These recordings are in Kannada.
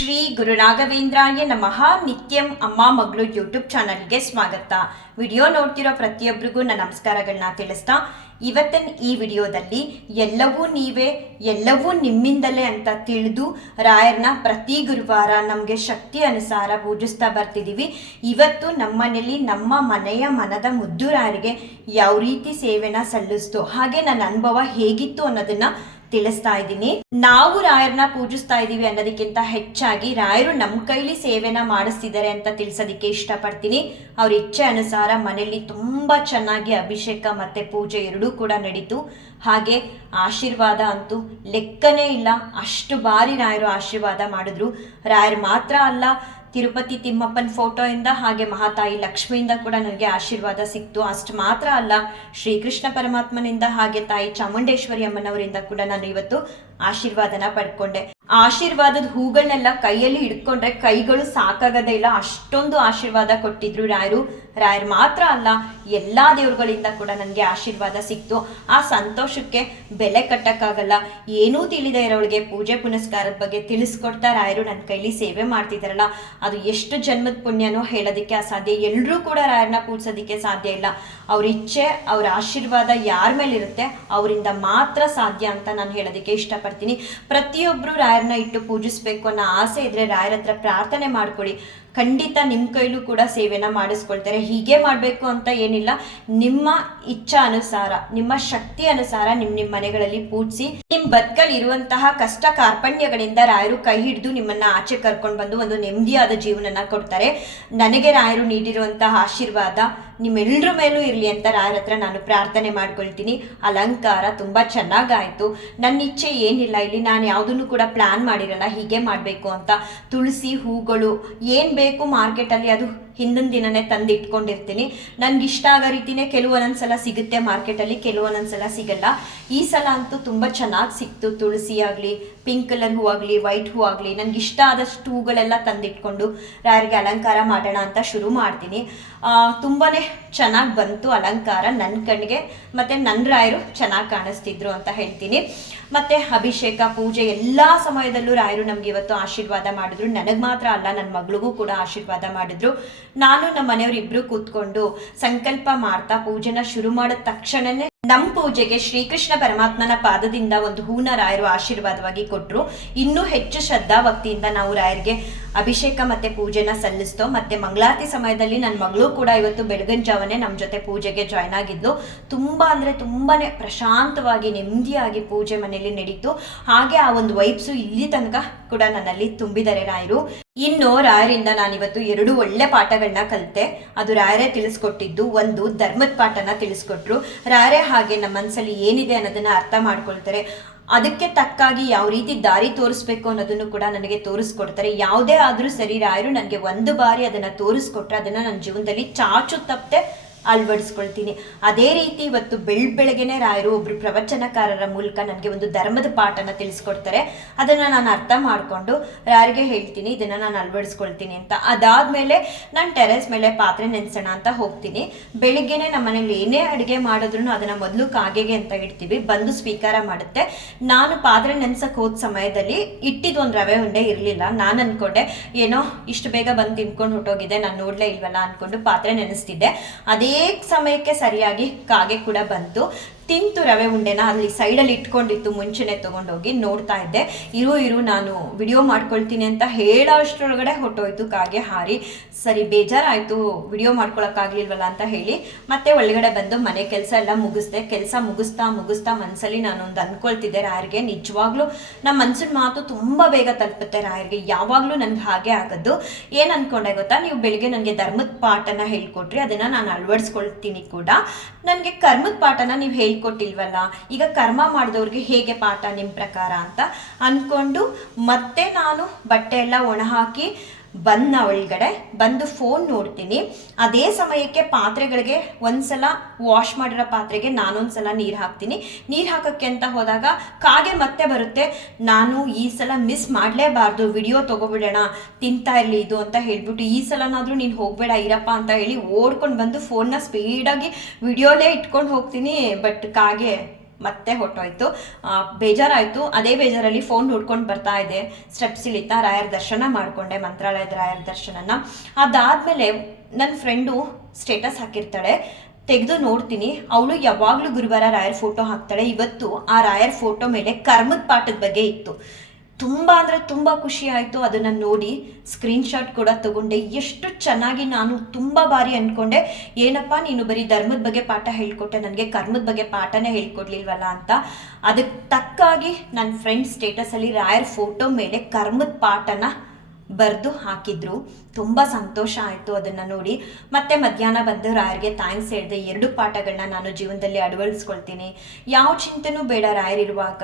ಶ್ರೀ ಗುರು ರಾಘವೇಂದ್ರಾಯ ನಮಃ. ನಿತ್ಯಂ ಅಮ್ಮ ಮಗಳು ಯೂಟ್ಯೂಬ್ ಚಾನಲ್ಗೆ ಸ್ವಾಗತ. ವಿಡಿಯೋ ನೋಡ್ತಿರೋ ಪ್ರತಿಯೊಬ್ಬರಿಗೂ ನನ್ನ ನಮಸ್ಕಾರಗಳನ್ನ ತಿಳಿಸ್ತಾ, ಇವತ್ತಿನ ಈ ವಿಡಿಯೋದಲ್ಲಿ ಎಲ್ಲವೂ ನೀವೇ, ಎಲ್ಲವೂ ನಿಮ್ಮಿಂದಲೇ ಅಂತ ತಿಳಿದು ರಾಯರ್ನ ಪ್ರತಿ ಗುರುವಾರ ನಮಗೆ ಶಕ್ತಿ ಅನುಸಾರ ಪೂಜಿಸ್ತಾ ಬರ್ತಿದ್ದೀವಿ ಇವತ್ತು ನಮ್ಮನೇಲಿ ನಮ್ಮ ಮನೆಯ ಮನದ ಮುದ್ದು ರಾಯರಿಗೆ ಯಾವ ರೀತಿ ಸೇವೆನ ಸಲ್ಲಿಸ್ತು, ಹಾಗೆ ನನ್ನ ಅನುಭವ ಹೇಗಿತ್ತು ಅನ್ನೋದನ್ನ ತಿಳಿಸ್ತಾ ಇದ್ದೀನಿ. ನಾವು ರಾಯರ್ನ ಪೂಜಿಸ್ತಾ ಇದ್ದೀವಿ ಅನ್ನೋದಕ್ಕಿಂತ ಹೆಚ್ಚಾಗಿ ರಾಯರು ನಮ್ಮ ಕೈಲಿ ಸೇವೆನ ಮಾಡಿಸ್ತಿದ್ದಾರೆ ಅಂತ ತಿಳಿಸೋದಕ್ಕೆ ಇಷ್ಟಪಡ್ತೀನಿ. ಅವ್ರ ಇಚ್ಛೆ ಅನುಸಾರ ಮನೆಯಲ್ಲಿ ತುಂಬ ಚೆನ್ನಾಗಿ ಅಭಿಷೇಕ ಮತ್ತೆ ಪೂಜೆ ಎರಡೂ ಕೂಡ ನಡೀತು. ಹಾಗೆ ಆಶೀರ್ವಾದ ಅಂತೂ ಲೆಕ್ಕನೇ ಇಲ್ಲ. ಅಷ್ಟು ಬಾರಿ ರಾಯರು ಆಶೀರ್ವಾದ ಮಾಡಿದ್ರು. ರಾಯರು ಮಾತ್ರ ಅಲ್ಲ ತಿರುಪತಿ ತಿಮ್ಮಪ್ಪನ ಫೋಟೋಯಿಂದ ಹಾಗೆ ಮಹಾತಾಯಿ ಲಕ್ಷ್ಮಿಯಿಂದ ಕೂಡ ನನಗೆ ಆಶೀರ್ವಾದ ಸಿಕ್ತು. ಅಷ್ಟು ಮಾತ್ರ ಅಲ್ಲ, ಶ್ರೀಕೃಷ್ಣ ಪರಮಾತ್ಮನಿಂದ ಹಾಗೆ ತಾಯಿ ಚಾಮುಂಡೇಶ್ವರಿ ಅಮ್ಮನವರಿಂದ ಕೂಡ ನಾನು ಇವತ್ತು ಆಶೀರ್ವಾದನ ಪಡ್ಕೊಂಡೆ. ಆಶೀರ್ವಾದದ ಹೂಗಳನ್ನೆಲ್ಲ ಕೈಯಲ್ಲಿ ಹಿಡ್ಕೊಂಡ್ರೆ ಕೈಗಳು ಸಾಕಾಗದೇ ಇಲ್ಲ. ಅಷ್ಟೊಂದು ಆಶೀರ್ವಾದ ಕೊಟ್ಟಿದ್ರು ರಾಯರು. ರಾಯರು ಮಾತ್ರ ಅಲ್ಲ, ಎಲ್ಲ ದೇವ್ರುಗಳಿಂದ ಕೂಡ ನನಗೆ ಆಶೀರ್ವಾದ ಸಿಕ್ತು. ಆ ಸಂತೋಷಕ್ಕೆ ಬೆಲೆ ಕಟ್ಟಕ್ಕಾಗಲ್ಲ. ಏನೂ ತಿಳಿದೇ ಇರೋಳಿಗೆ ಪೂಜೆ ಪುನಸ್ಕಾರದ ಬಗ್ಗೆ ತಿಳಿಸ್ಕೊಡ್ತಾ ರಾಯರು ನನ್ನ ಕೈಲಿ ಸೇವೆ ಮಾಡ್ತಿದ್ದಾರಲ್ಲ ಅದು ಎಷ್ಟು ಜನ್ಮದ ಪುಣ್ಯನೋ ಹೇಳೋದಕ್ಕೆ ಅಸಾಧ್ಯ. ಎಲ್ಲರೂ ಕೂಡ ರಾಯರನ್ನ ಪೂಜಿಸೋದಕ್ಕೆ ಸಾಧ್ಯ ಇಲ್ಲ. ಅವ್ರ ಇಚ್ಛೆ, ಅವ್ರ ಆಶೀರ್ವಾದ ಯಾರ ಮೇಲೆ ಇರುತ್ತೆ ಅವರಿಂದ ಮಾತ್ರ ಸಾಧ್ಯ ಅಂತ ನಾನು ಹೇಳೋದಕ್ಕೆ ಇಷ್ಟಪಡ್ತೀನಿ. ಪ್ರತಿಯೊಬ್ಬರು ರಾಯರನ್ನ ಇಟ್ಟು ಪೂಜಿಸಬೇಕು ಅನ್ನೋ ಆಸೆ ಇದ್ರೆ ರಾಯರ ಹತ್ರ ಪ್ರಾರ್ಥನೆ ಮಾಡ್ಕೊಳ್ಳಿ. ಖಂಡಿತ ನಿಮ್ಮ ಕೈಲೂ ಕೂಡ ಸೇವೆನ ಮಾಡಿಸ್ಕೊಳ್ತಾರೆ. ಹೀಗೆ ಮಾಡಬೇಕು ಅಂತ ಏನಿಲ್ಲ. ನಿಮ್ಮ ಇಚ್ಛಾ ಅನುಸಾರ, ನಿಮ್ಮ ಶಕ್ತಿ ಅನುಸಾರ ನಿಮ್ಮ ನಿಮ್ಮ ಮನೆಗಳಲ್ಲಿ ಪೂಜಿಸಿ ನಿಮ್ಮ ಬದುಕಲ್ಲಿ ಇರುವಂತಹ ಕಷ್ಟ ಕಾರ್ಪಣ್ಯಗಳಿಂದ ರಾಯರು ಕೈ ಹಿಡಿದು ನಿಮ್ಮನ್ನ ಆಚೆ ಕರ್ಕೊಂಡು ಬಂದು ಒಂದು ನೆಮ್ಮದಿಯಾದ ಜೀವನನ ಕೊಡ್ತಾರೆ. ನನಗೆ ರಾಯರು ನೀಡಿರುವಂತಹ ಆಶೀರ್ವಾದ ನಿಮ್ಮೆಲ್ಲರ ಮೇಲೂ ಇರಲಿ ಅಂತ ರಾಯರ ಹತ್ರ ನಾನು ಪ್ರಾರ್ಥನೆ ಮಾಡ್ಕೊಳ್ತೀನಿ. ಅಲಂಕಾರ ತುಂಬ ಚೆನ್ನಾಗಾಯಿತು. ನನ್ನ ಇಚ್ಛೆ ಏನಿಲ್ಲ, ಇಲ್ಲಿ ನಾನು ಯಾವುದನ್ನು ಕೂಡ ಪ್ಲ್ಯಾನ್ ಮಾಡಿರಲ್ಲ, ಹೀಗೆ ಮಾಡಬೇಕು ಅಂತ. ತುಳಸಿ ಹೂಗಳು, ಏನು ಬೇಕು ಮಾರ್ಕೆಟಲ್ಲಿ ಅದು. ಹಿಂದಿನ ದಿನನೇ ತಂದು ಇಟ್ಕೊಂಡಿರ್ತೀನಿ ನನ್ಗೆ ಇಷ್ಟ ಆಗೋ ರೀತಿನೇ ಕೆಲವೊಂದೊಂದ್ಸಲ ಸಿಗುತ್ತೆ ಮಾರ್ಕೆಟಲ್ಲಿ ಕೆಲವೊಂದೊಂದ್ಸಲ ಸಿಗಲ್ಲ. ಈ ಸಲ ಅಂತೂ ತುಂಬ ಚೆನ್ನಾಗಿ ಸಿಕ್ತು. ತುಳಸಿ ಆಗಲಿ, ಪಿಂಕ್ ಕಲರ್ ಹೂ ಆಗಲಿ, ವೈಟ್ ಹೂ ಆಗಲಿ ನನಗೆ ಇಷ್ಟ ಆದಷ್ಟು ಹೂಗಳೆಲ್ಲ ತಂದಿಟ್ಕೊಂಡು ರಾಯರಿಗೆ ಅಲಂಕಾರ ಮಾಡೋಣ ಅಂತ ಶುರು ಮಾಡ್ತೀನಿ. ತುಂಬಾ ಚೆನ್ನಾಗಿ ಬಂತು ಅಲಂಕಾರ ನನ್ನ ಕಣ್ಣಿಗೆ ಮತ್ತು ನನ್ನ ರಾಯರು ಚೆನ್ನಾಗಿ ಕಾಣಿಸ್ತಿದ್ರು ಅಂತ ಹೇಳ್ತೀನಿ. ಮತ್ತು ಅಭಿಷೇಕ, ಪೂಜೆ ಎಲ್ಲ ಸಮಯದಲ್ಲೂ ರಾಯರು ನಮ್ಗೆ ಇವತ್ತು ಆಶೀರ್ವಾದ ಮಾಡಿದ್ರು. ನನಗೆ ಮಾತ್ರ ಅಲ್ಲ ನನ್ನ ಮಗಳಿಗೂ ಕೂಡ ಆಶೀರ್ವಾದ ಮಾಡಿದ್ರು. ನಾನು ನಮ್ಮ ಮನೆಯವರು ಇಬ್ಬರು ಕೂತ್ಕೊಂಡು ಸಂಕಲ್ಪ ಮಾಡ್ತಾ ಪೂಜೆನ ಶುರು ಮಾಡಿದ ತಕ್ಷಣನೇ ನಮ್ಮ ಪೂಜೆಗೆ ಶ್ರೀಕೃಷ್ಣ ಪರಮಾತ್ಮನ ಪಾದದಿಂದ ಒಂದು ಹೂನ ರಾಯರು ಆಶೀರ್ವಾದವಾಗಿ ಕೊಟ್ಟರು ಇನ್ನೂ ಹೆಚ್ಚು ಶ್ರದ್ಧಾ ಭಕ್ತಿಯಿಂದ ನಾವು ರಾಯರಿಗೆ ಅಭಿಷೇಕ ಮತ್ತೆ ಪೂಜೆನ ಸಲ್ಲಿಸ್ತೋ. ಮತ್ತೆ ಮಂಗಳಾರತಿ ಸಮಯದಲ್ಲಿ ನನ್ನ ಮಗಳು ಕೂಡ ಇವತ್ತು ಬೆಳಗಿನ ಜಾವನೆ ನಮ್ಮ ಜೊತೆ ಪೂಜೆಗೆ ಜಾಯ್ನ್ ಆಗಿದ್ಲು. ತುಂಬಾ ಅಂದ್ರೆ ತುಂಬಾನೇ ಪ್ರಶಾಂತವಾಗಿ, ನೆಮ್ಮದಿಯಾಗಿ ಪೂಜೆ ಮನೆಯಲ್ಲಿ ನಡೀತು. ಹಾಗೆ ಆ ಒಂದು ವೈಬ್ಸು ಇಲ್ಲಿ ತನಕ ಕೂಡ ನನ್ನಲ್ಲಿ ತುಂಬಿದ್ದಾರೆ ರಾಯರು. ಇನ್ನು ರಾಯರಿಂದ ನಾನಿವತ್ತು ಎರಡು ಒಳ್ಳೆ ಪಾಠಗಳನ್ನ ಕಲಿತೆ. ಅದು ರಾಯರೇ ತಿಳಿಸ್ಕೊಟ್ಟಿದ್ದು, ಒಂದು ಧರ್ಮದ ಪಾಠನ ತಿಳಿಸ್ಕೊಟ್ರು. ರಾಯರೇ ಹಾಗೆ ನಮ್ಮ ಮನಸ್ಸಲ್ಲಿ ಏನಿದೆ ಅನ್ನೋದನ್ನ ಅರ್ಥ ಮಾಡ್ಕೊಳ್ತಾರೆ. ಅದಕ್ಕೆ ತಕ್ಕಾಗಿ ಯಾವ ರೀತಿ ದಾರಿ ತೋರಿಸ್ಬೇಕು ಅನ್ನೋದನ್ನು ಕೂಡ ನನಗೆ ತೋರಿಸ್ಕೊಡ್ತಾರೆ. ಯಾವುದೇ ಆದರೂ ಸರಿ ರಾಯರು ನನಗೆ ಒಂದು ಬಾರಿ ಅದನ್ನು ತೋರಿಸ್ಕೊಟ್ರೆ ಅದನ್ನು ನನ್ನ ಜೀವನದಲ್ಲಿ ಚಾಚು ತಪ್ಪದೆ ಅಳವಡಿಸ್ಕೊಳ್ತೀನಿ. ಅದೇ ರೀತಿ ಇವತ್ತು ಬೆಳ್ ಬೆಳಗ್ಗೆನೆ ರಾಯರು ಒಬ್ರು ಪ್ರವಚನಕಾರರ ಮೂಲಕ ನನಗೆ ಒಂದು ಧರ್ಮದ ಪಾಠನ ತಿಳಿಸ್ಕೊಡ್ತಾರೆ. ಅದನ್ನು ನಾನು ಅರ್ಥ ಮಾಡಿಕೊಂಡು ರಾಯರಿಗೆ ಹೇಳ್ತೀನಿ, ಇದನ್ನು ನಾನು ಅಳವಡಿಸ್ಕೊಳ್ತೀನಿ ಅಂತ. ಅದಾದಮೇಲೆ ನಾನು ಟೆರೆಸ್ ಮೇಲೆ ಪಾತ್ರೆ ನೆನೆಸೋಣ ಅಂತ ಹೋಗ್ತೀನಿ. ಬೆಳಿಗ್ಗೆನೆ ನಮ್ಮ ಮನೇಲಿ ಏನೇ ಅಡುಗೆ ಮಾಡಿದ್ರು ಅದನ್ನು ಮೊದಲು ಕಾಗೆಗೆ ಅಂತ ಇಡ್ತೀವಿ, ಬಂದು ಸ್ವೀಕಾರ ಮಾಡುತ್ತೆ. ನಾನು ಪಾತ್ರೆ ನೆನೆಸಕ್ಕೆ ಹೋದ ಸಮಯದಲ್ಲಿ ಇಟ್ಟಿದ್ದೊಂದು ರವೆ ಉಂಡೆ ಇರಲಿಲ್ಲ. ನಾನು ಅಂದ್ಕೊಂಡೆ ಏನೋ ಇಷ್ಟು ಬೇಗ ಬಂದು ತಿನ್ಕೊಂಡು ಹೊಟ್ಟೋಗಿದೆ, ನಾನು ನೋಡಲೇ ಇಲ್ವಲ್ಲ ಅಂದ್ಕೊಂಡು ಪಾತ್ರೆ ನೆನೆಸ್ತಿದ್ದೆ. ಅದೇ ಸಮಯಕ್ಕೆ ಸರಿಯಾಗಿ ಕಾಗೆ ಕೂಡ ಬಂತು. ತಿಂತು ರವೆ ಉಂಡೆನ ಅಲ್ಲಿ ಸೈಡಲ್ಲಿ ಇಟ್ಕೊಂಡಿತ್ತು ಮುಂಚೆನೆ ತೊಗೊಂಡೋಗಿ ನೋಡ್ತಾ ಇದ್ದೆ. ಇರು ಇರು, ನಾನು ವಿಡಿಯೋ ಮಾಡ್ಕೊಳ್ತೀನಿ ಅಂತ ಹೇಳೋ ಅಷ್ಟರೊಳಗಡೆ ಹೊಟ್ಟೋಯ್ತು ಕಾಗೆ ಹಾರಿ. ಸರಿ, ಬೇಜಾರಾಯಿತು ವಿಡಿಯೋ ಮಾಡ್ಕೊಳಕ್ಕಾಗ್ಲಿಲ್ವಲ್ಲ ಅಂತ ಹೇಳಿ. ಮತ್ತೆ ಒಳಗಡೆ ಬಂದು ಮನೆ ಕೆಲಸ ಎಲ್ಲ ಮುಗಿಸ್ದೆ. ಕೆಲಸ ಮುಗಿಸ್ತಾ ಮುಗಿಸ್ತಾ ಮನಸ್ಸಲ್ಲಿ ನಾನೊಂದು ಅಂದ್ಕೊಳ್ತಿದ್ದೆ ರಾಯರಿಗೆ. ನಿಜವಾಗ್ಲೂ ನಮ್ಮ ಮನ್ಸಿನ ಮಾತು ತುಂಬ ಬೇಗ ತಲುಪುತ್ತೆ ರಾಯರಿಗೆ. ಯಾವಾಗಲೂ ನನ್ಗೆ ಹಾಗೆ ಆಗೋದು ಏನು ಅಂದ್ಕೊಂಡೆ ಗೊತ್ತಾ? ನೀವು ಬೆಳಿಗ್ಗೆ ನನಗೆ ಧರ್ಮದ ಪಾಠನ ಹೇಳ್ಕೊಟ್ರಿ, ಅದನ್ನು ನಾನು ಅಳವಡಿಸ್ಕೊಳ್ತೀನಿ ಕೂಡ. ನನಗೆ ಕರ್ಮದ ಪಾಠನ ನೀವು ಹೇಳ್ಕೊಟ್ಟಿಲ್ವಲ್ಲ? ಈಗ ಕರ್ಮ ಮಾಡಿದವ್ರಿಗೆ ಹೇಗೆ ಪಾಠ ನಿಮ್ಮ ಪ್ರಕಾರ ಅಂತ ಅಂದ್ಕೊಂಡು ಮತ್ತೆ ನಾನು ಬಟ್ಟೆ ಎಲ್ಲ ಒಣ ಹಾಕಿ ಬಂದ ಒಳಗಡೆ ಬಂದು ಫೋನ್ ನೋಡ್ತೀನಿ. ಅದೇ ಸಮಯಕ್ಕೆ ಪಾತ್ರೆಗಳಿಗೆ ಒಂದ್ಸಲ ವಾಶ್ ಮಾಡಿರೋ ಪಾತ್ರೆಗೆ ನಾನೊಂದ್ಸಲ ನೀರು ಹಾಕ್ತೀನಿ. ನೀರು ಹಾಕೋಕ್ಕೆ ಅಂತ ಹೋದಾಗ ಕಾಗೆ ಮತ್ತೆ ಬರುತ್ತೆ. ನಾನು ಈ ಸಲ ಮಿಸ್ ಮಾಡಲೇಬಾರ್ದು ವಿಡಿಯೋ ತೊಗೊಬಿಡೋಣ, ತಿಂತಾ ಇರಲಿ ಇದು ಅಂತ ಹೇಳ್ಬಿಟ್ಟು ಈ ಸಲನಾದರೂ ನೀನು ಹೋಗಬೇಡ ಇರಪ್ಪ ಅಂತ ಹೇಳಿ ಓಡ್ಕೊಂಡು ಬಂದು ಫೋನ್ನ ಸ್ಪೀಡಾಗಿ ವಿಡಿಯೋಲೇ ಇಟ್ಕೊಂಡು ಹೋಗ್ತೀನಿ. ಬಟ್ ಕಾಗೆ ಮತ್ತೆ ಹೊಟ್ಟೋಯ್ತು ಬೇಜಾರಾಯಿತು. ಅದೇ ಬೇಜಾರಲ್ಲಿ ಫೋನ್ ಹುಡ್ಕೊಂಡು ಬರ್ತಾ ಇದೆ. ಸ್ಟೆಪ್ಸ್ ಇಳಿತಾ ರಾಯರ ದರ್ಶನ ಮಾಡಿಕೊಂಡೆ, ಮಂತ್ರಾಲಯದ ರಾಯರ ದರ್ಶನನ. ಅದಾದ್ಮೇಲೆ ನನ್ನ ಫ್ರೆಂಡು ಸ್ಟೇಟಸ್ ಹಾಕಿರ್ತಾಳೆ. ತೆಗೆದು ನೋಡ್ತೀನಿ. ಅವಳು ಯಾವಾಗಲೂ ಗುರುವಾರ ರಾಯರ್ ಫೋಟೋ ಹಾಕ್ತಾಳೆ. ಇವತ್ತು ಆ ರಾಯರ್ ಫೋಟೋ ಮೇಲೆ ಕರ್ಮದ ಪಾಠದ ಬಗ್ಗೆ ಇತ್ತು. ತುಂಬ ಅಂದರೆ ತುಂಬ ಖುಷಿ ಆಯಿತು ಅದನ್ನು ನೋಡಿ. ಸ್ಕ್ರೀನ್ಶಾಟ್ ಕೂಡ ತಗೊಂಡೆ. ಎಷ್ಟು ಚೆನ್ನಾಗಿ ನಾನು ತುಂಬ ಬಾರಿ ಅಂದ್ಕೊಂಡೆ ಏನಪ್ಪ, ನೀನು ಬರೀ ಧರ್ಮದ ಬಗ್ಗೆ ಪಾಠ ಹೇಳ್ಕೊಟ್ಟೆ. ನನಗೆ ಕರ್ಮದ ಬಗ್ಗೆ ಪಾಠನೇ ಹೇಳ್ಕೊಡ್ಲಿಲ್ವಲ್ಲ ಅಂತ. ಅದಕ್ಕೆ ತಕ್ಕಾಗಿ ನನ್ನ ಫ್ರೆಂಡ್ ಸ್ಟೇಟಸಲ್ಲಿ ರಾಯರ್ ಫೋಟೋ ಮೇಲೆ ಕರ್ಮದ ಪಾಠನ ಬರೆದು ಹಾಕಿದ್ರು. ತುಂಬ ಸಂತೋಷ ಆಯಿತು ಅದನ್ನು ನೋಡಿ. ಮತ್ತೆ ಮಧ್ಯಾಹ್ನ ಬಂದು ರಾಯರಿಗೆ ಥ್ಯಾಂಕ್ಸ್ ಹೇಳಿದೆ. ಎರಡು ಪಾಠಗಳನ್ನ ನಾನು ಜೀವನದಲ್ಲಿ ಅಳವಡಿಸ್ಕೊಳ್ತೀನಿ ಯಾವ ಚಿಂತೆನೂ ಬೇಡ ರಾಯರಿರುವಾಗ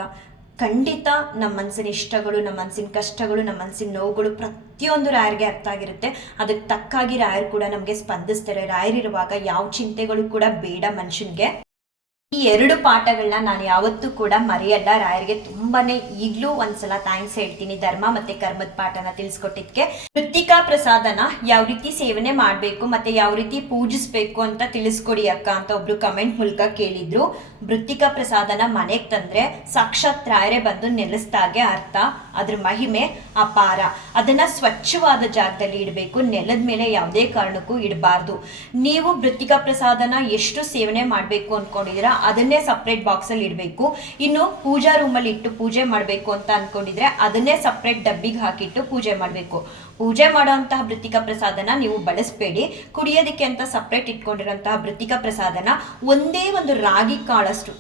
ಖಂಡಿತ ನಮ್ಮ ಮನಸ್ಸಿನ ಇಷ್ಟಗಳು, ನಮ್ಮ ಮನಸ್ಸಿನ ಕಷ್ಟಗಳು, ನಮ್ಮ ಮನಸ್ಸಿನ ನೋವುಗಳು ಪ್ರತಿಯೊಂದು ರಾಯರಿಗೆ ಅರ್ಥ ಆಗಿರುತ್ತೆ. ಅದಕ್ಕೆ ತಕ್ಕಾಗಿ ರಾಯರು ಕೂಡ ನಮಗೆ ಸ್ಪಂದಿಸ್ತಾರೆ. ರಾಯರಿರುವಾಗ ಯಾವ ಚಿಂತೆಗಳು ಕೂಡ ಬೇಡ ಮನುಷ್ಯನಿಗೆ. ಈ ಎರಡು ಪಾಠಗಳನ್ನ ನಾನು ಯಾವತ್ತೂ ಕೂಡ ಮರೆಯಲ್ಲ. ರಾಯರಿಗೆ ತುಂಬಾನೇ ಈಗಲೂ ಒಂದ್ಸಲ ಥ್ಯಾಂಕ್ಸ್ ಹೇಳ್ತೀನಿ. ಧರ್ಮ ಮತ್ತೆ ಕರ್ಮದ ಪಾಠನ ತಿಳಿಸ್ಕೊಟ್ಟಿದ್ಕೆ. ಕೃತಿಕಾ ಪ್ರಸಾದನ ಯಾವ ರೀತಿ ಸೇವನೆ ಮಾಡಬೇಕು ಮತ್ತೆ ಯಾವ ರೀತಿ ಪೂಜಿಸ್ಬೇಕು ಅಂತ ತಿಳಿಸ್ಕೊಡಿ ಅಕ್ಕ ಅಂತ ಒಬ್ರು ಕಮೆಂಟ್ ಮೂಲಕ ಕೇಳಿದ್ರು. ಮೃತ್ತಿಕಾ ಪ್ರಸಾದನ ಮನೆಗೆ ತಂದ್ರೆ ಸಾಕ್ಷಾತ್ ರಾಯರೇ ಬಂದು ನೆಲೆಸ್ದಾಗೆ ಅರ್ಥ. ಅದ್ರ ಮಹಿಮೆ ಅಪಾರ. ಅದನ್ನ ಸ್ವಚ್ಛವಾದ ಜಾಗದಲ್ಲಿ ಇಡಬೇಕು. ನೆಲದ ಮೇಲೆ ಯಾವುದೇ ಕಾರಣಕ್ಕೂ ಇಡಬಾರ್ದು. ನೀವು ಮೃತ್ತಿಕಾ ಪ್ರಸಾದನ ಎಷ್ಟು ಸೇವನೆ ಮಾಡಬೇಕು ಅನ್ಕೊಂಡಿದ್ದೀರಾ ಅದನ್ನೇ ಸಪ್ರೇಟ್ ಬಾಕ್ಸಲ್ಲಿ ಇಡಬೇಕು. ಇನ್ನು ಪೂಜಾ ರೂಮಲ್ಲಿ ಇಟ್ಟು ಪೂಜೆ ಮಾಡಬೇಕು ಅಂತ ಅನ್ಕೊಂಡಿದ್ರೆ ಅದನ್ನೇ ಸಪ್ರೇಟ್ ಡಬ್ಬಿಗೆ ಹಾಕಿಟ್ಟು ಪೂಜೆ ಮಾಡಬೇಕು. ಪೂಜೆ ಮಾಡುವಂತಹ ಭೃತಿಕ ಪ್ರಸಾದನ ನೀವು ಬಳಸಬೇಡಿ. ಕುಡಿಯೋದಕ್ಕೆ ಅಂತ ಸಪ್ರೇಟ್ ಇಟ್ಕೊಂಡಿರೋಂತಹ ಭೃತಿಕ ಪ್ರಸಾದನ ಒಂದೇ ಒಂದು ರಾಗಿ ಕಾಳಷ್ಟು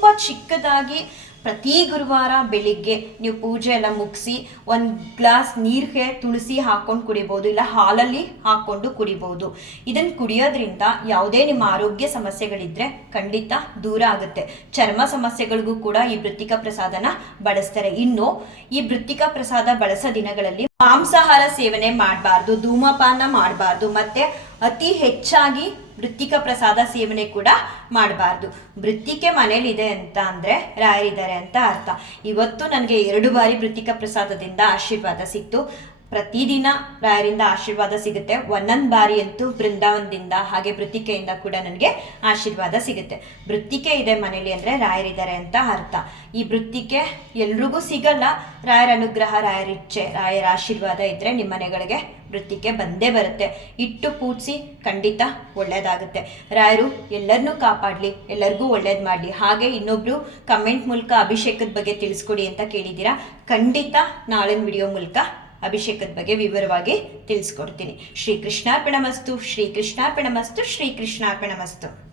ತುಂಬ ಚಿಕ್ಕದಾಗಿ ಪ್ರತಿ ಗುರುವಾರ ಬೆಳಿಗ್ಗೆ ನೀವು ಪೂಜೆ ಎಲ್ಲ ಮುಗಿಸಿ ಒಂದು ಗ್ಲಾಸ್ ನೀರಿಗೆ ತುಳಸಿ ಹಾಕ್ಕೊಂಡು ಕುಡಿಬೋದು, ಇಲ್ಲ ಹಾಲಲ್ಲಿ ಹಾಕ್ಕೊಂಡು ಕುಡಿಬೋದು. ಇದನ್ನು ಕುಡಿಯೋದ್ರಿಂದ ಯಾವುದೇ ನಿಮ್ಮ ಆರೋಗ್ಯ ಸಮಸ್ಯೆಗಳಿದ್ರೆ ಖಂಡಿತ ದೂರ ಆಗುತ್ತೆ. ಚರ್ಮ ಸಮಸ್ಯೆಗಳಿಗೂ ಕೂಡ ಈ ವೃತ್ತಿಕ ಪ್ರಸಾದನ ಬಳಸ್ತಾರೆ. ಇನ್ನು ಈ ವೃತ್ತಿಕ ಪ್ರಸಾದ ಬಳಸೋ ದಿನಗಳಲ್ಲಿ ಮಾಂಸಾಹಾರ ಸೇವನೆ ಮಾಡಬಾರ್ದು, ಧೂಮಪಾನ ಮಾಡಬಾರ್ದು, ಮತ್ತೆ ಅತಿ ಹೆಚ್ಚಾಗಿ ಮೃತ್ತಿಕ ಪ್ರಸಾದ ಸೇವನೆ ಕೂಡ ಮಾಡಬಾರ್ದು. ಮೃತ್ತಿಕೆ ಮನೇಲಿದೆ ಅಂತ ಅಂದರೆ ರಾಯರಿದ್ದಾರೆ ಅಂತ ಅರ್ಥ. ಇವತ್ತು ನನಗೆ ಎರಡು ಬಾರಿ ಮೃತ್ತಿಕ ಪ್ರಸಾದದಿಂದ ಆಶೀರ್ವಾದ ಸಿಕ್ತು. ಪ್ರತಿದಿನ ರಾಯರಿಂದ ಆಶೀರ್ವಾದ ಸಿಗುತ್ತೆ. ಒಂದೊಂದು ಬಾರಿ ಅಂತೂ ಬೃಂದಾವನದಿಂದ ಹಾಗೆ ವೃತ್ತಿಕೆಯಿಂದ ಕೂಡ ನನಗೆ ಆಶೀರ್ವಾದ ಸಿಗುತ್ತೆ. ಮೃತ್ತಿಕೆ ಇದೆ ಮನೇಲಿ ಅಂದರೆ ರಾಯರಿದ್ದಾರೆ ಅಂತ ಅರ್ಥ. ಈ ವೃತ್ತಿಕೆ ಎಲ್ರಿಗೂ ಸಿಗಲ್ಲ. ರಾಯರ ಅನುಗ್ರಹ, ರಾಯರ ಇಚ್ಛೆ, ರಾಯರ ಆಶೀರ್ವಾದ ಇದ್ದರೆ ನಿಮ್ಮ ಮನೆಗಳಿಗೆ ವೃತ್ತಿಕೆ ಬಂದೇ ಬರುತ್ತೆ. ಇಟ್ಟು ಪೂಜಿಸಿ ಖಂಡಿತ ಒಳ್ಳೆಯದಾಗುತ್ತೆ ರಾಯರು ಎಲ್ಲರನ್ನೂ ಕಾಪಾಡಲಿ, ಎಲ್ಲರಿಗೂ ಒಳ್ಳೇದು ಮಾಡಲಿ. ಹಾಗೆ ಇನ್ನೊಬ್ರು ಕಮೆಂಟ್ ಮೂಲಕ ಅಭಿಷೇಕದ ಬಗ್ಗೆ ತಿಳಿಸ್ಕೊಡಿ ಅಂತ ಕೇಳಿದ್ದೀರಾ? ಖಂಡಿತ ನಾಳಿನ ವಿಡಿಯೋ ಮೂಲಕ ಅಭಿಷೇಕದ ಬಗ್ಗೆ ವಿವರವಾಗಿ ತಿಳಿಸ್ಕೊಡ್ತೀನಿ. ಶ್ರೀ ಕೃಷ್ಣಾರ್ಪಣಮಸ್ತು ಶ್ರೀ ಕೃಷ್ಣಾರ್ಪಣಮಸ್ತು ಶ್ರೀ ಕೃಷ್ಣಾರ್ಪಣಮಸ್ತು